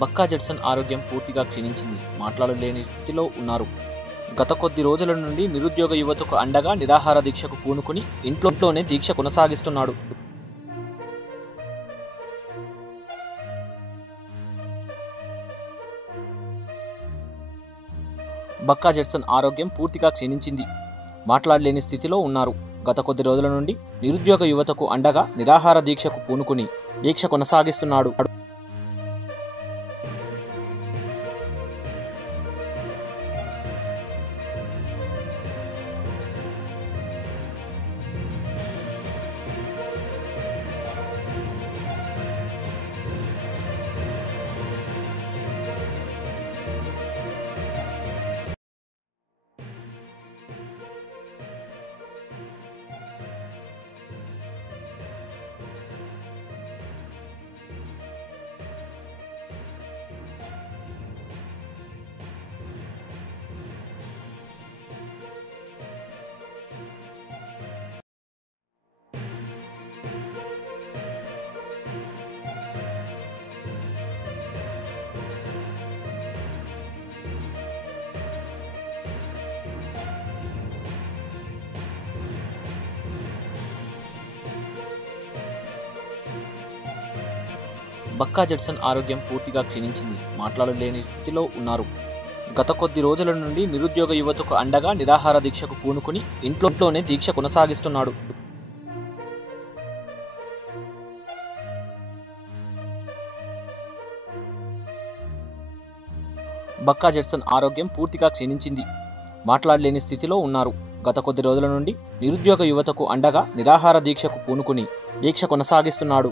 Bakka Judson ఆరోగ్యం పూర్తిగా క్షీణించింది. మాట్లాడలేని స్థితిలో ఉన్నారు. గత కొద్ది రోజుల నుండి నిరుద్యోగ యువతకు అండగా నిరాహార దీక్షకు పూనుకుని ఇంట్లోనే దీక్ష కొనసాగిస్తున్నాడు. బక్కా జడ్సన్ ఆరోగ్యం పూర్తిగా క్షీణించింది. మాట్లాడలేని స్థితిలో ఉన్నారు. గత కొద్ది రోజుల నుండి నిరుద్యోగ యువతకు అండగా నిరాహార దీక్షకు పూనుకుని దీక్ష కొనసాగిస్తున్నాడు. బక్కా జడ్సన్ ఆరోగ్యం పూర్తిగా క్షీణించింది. మాట్లాడలేని స్థితిలో ఉన్నారు. గత కొద్ది రోజుల నుండి నిరుద్యోగ యువతకు అండగా నిరాహార దీక్షకు పూనుకుని ఇంట్లోనే దీక్ష కొనసాగిస్తున్నాడు. బక్కా జడ్సన్ ఆరోగ్యం పూర్తిగా క్షీణించింది. మాట్లాడలేని స్థితిలో ఉన్నారు. గత కొద్ది రోజుల నుండి నిరుద్యోగ యువతకు అండగా నిరాహార దీక్షకు పూనుకుని దీక్ష కొనసాగిస్తున్నాడు.